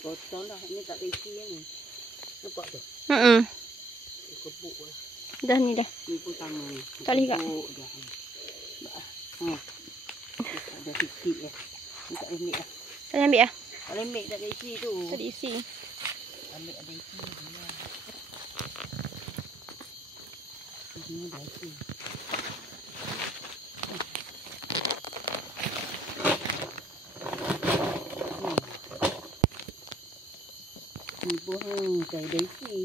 Potong dah. Ini tak ada isi ni. Nampak tu? Kebuk lah. Dah ni dah. Ni pun sama ni. Tak boleh kak. Ada sikit ya. Ni tak boleh ambil lah. Tak boleh ambil lah? Tak boleh ambil, tak ada isi tu. Tak ada isi. Ambil ada isi dia. Ini ada isi. Ni pun tak ada isi.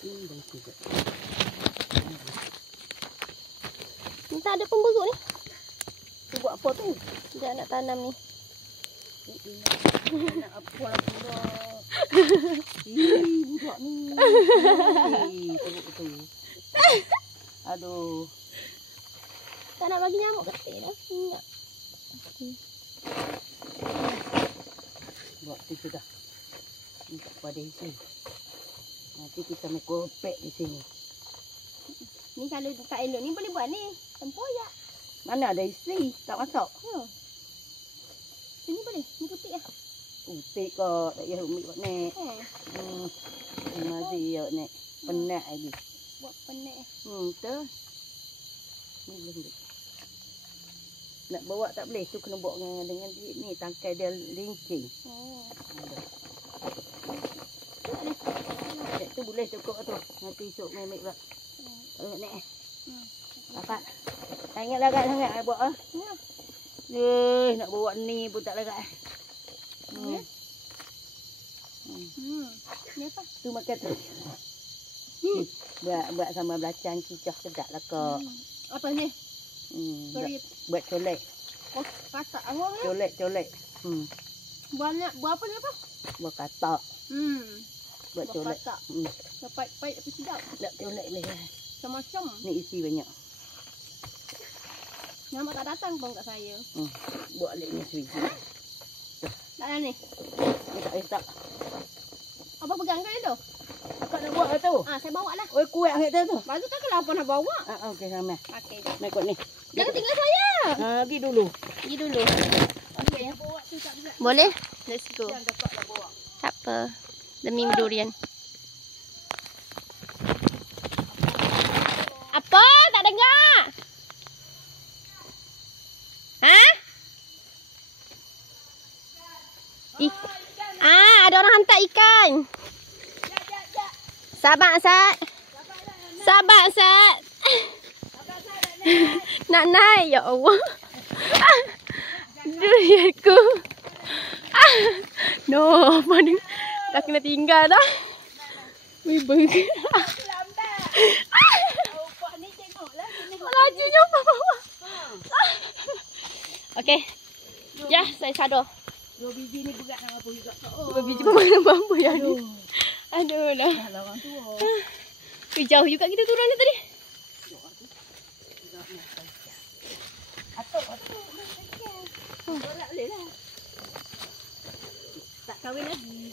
Ini dah isi tak. Ni tak ada pemberuk ni. Tu buat apa tu? Dia nak tanam ni. Nak apa lah pula. Budak ni. Tengok betul. Aduh. Tak nak bagi nyamuk ketik dah. Minyak. Buat tu sudah. Ni tak pada isi. Nanti kita main kopek di sini. Ni kalau tak elok ni boleh buat ni. Tempoyak. Mana ada isi? Tak masuk. Sini boleh. Ni putih lah. Putih kok. Tak payah umik buat ni. Masih ya ni. Penat lagi. Buat penat eh. Tu. Ni boleh. Nak bawa tak boleh. Tu kena bawa dengan ni. Tangkai dia lincing. Tu boleh cukup tu. Nanti esok main pula. Ni. Dapat. Tak ingat larat sangat buat ah. Nak bawa ni pun tak larat. Ni apa? Tu makan tu. Buat sama belacang cicah sedap lah kak. Apa ni? Buat colek. Oh, katak awak ni. Colek. Banyak buat apa ni apa? Buat katak. Buat Buat colek. katak. Dapat pahit tapi sedap. Nak colek ni. Macam-macam. Ni isi banyak. Nyamuk tak datang pun kat saya. Buat balik ni sebiji. Tak ada ni. Ni tak boleh tak. Apa pegang kau tu? Akak nak buat lah tu. Saya bawa lah. Oi kuat sangat tu. Lepas tu kan kalau apa nak bawa. Okey sama. Okey. Mai kot ni. Jangan tinggal saya. Pergi dulu. Pergi dulu. Okey ya. Bawa tu tak boleh. Boleh? Let's go. Jangan kakak nak bawa. Tak apa. Demi durian. Apa? Tak dengar? Ha? Ada orang hantar ikan. Sabar, Sat. Sabar, Sat. Nak naik, ya Allah. Durianku. No, apa ni? Dah kena tinggal dah. Wih, bagi. Lajunya bawah. Okey. Ya, saya sadar. 2 biji ni berat nak apa juga. 2 biji pun mana mampu ya. Aduh lah. Dah orang tua. Jauh juga kita turun ni tadi. Atuk. Berat boleh lah. Tak kahwin lagi.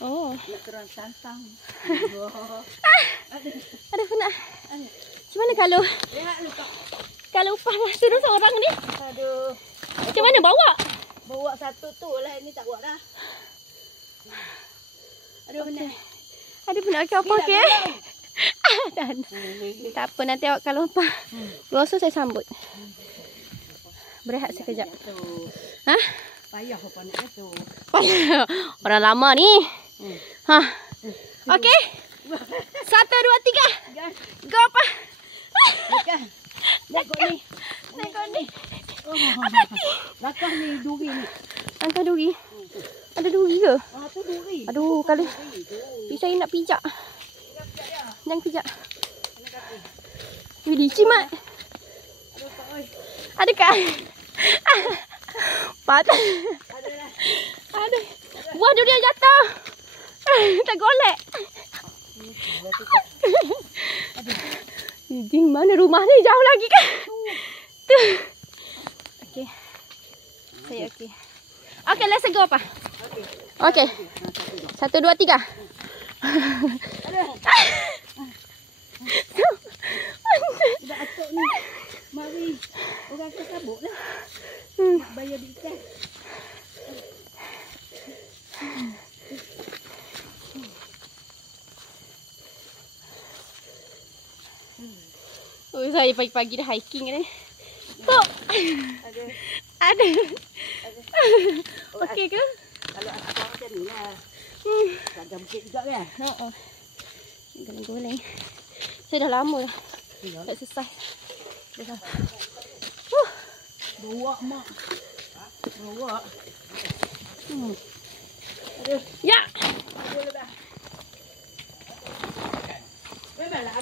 Oh. Nak terang tantang. Aduh penat. Macam mana kalau Rehat lu kak. kalau panas turun seorang ni? Aduh. Macam mana bawa? Bawa satu tu lah. Ini tak buat dah. Aduh penat. Aduh penat ke apa ke? Tak apa nanti awak kalau apa. Rasa saya sambut. Berehat sekejap. Ha? Payah apa nak tu. Orang lama ni. Okey. 1, 2, 3. Go apa? Naik ni. Langkah ni duri ni. Langkah duri. Ada duri ke? Tu duri. Aduh kalau saya nak pijak. Jangan pijak. Wih licin mat. Ada kak? Patah. Aduh. Buah durian jatuh. Tak golek. Jing mana rumah ni jauh lagi kan? Tu. Okey. Saya okey. Okey, let's go apa? Okey. 1, 2, 3. Dah atuk ni. Mari. Orang tu sabuk lah. Nak bayar di ikan. Oh, saya pagi-pagi dah hiking ni. Oh. Ada. Okey ke? Kalau asal macam ni lah. Agak bukit juga kan? Goleng-goleng. Saya dah lama dah. Exercise. Dah. Bawa mak. Bawa. Ya. Memanglah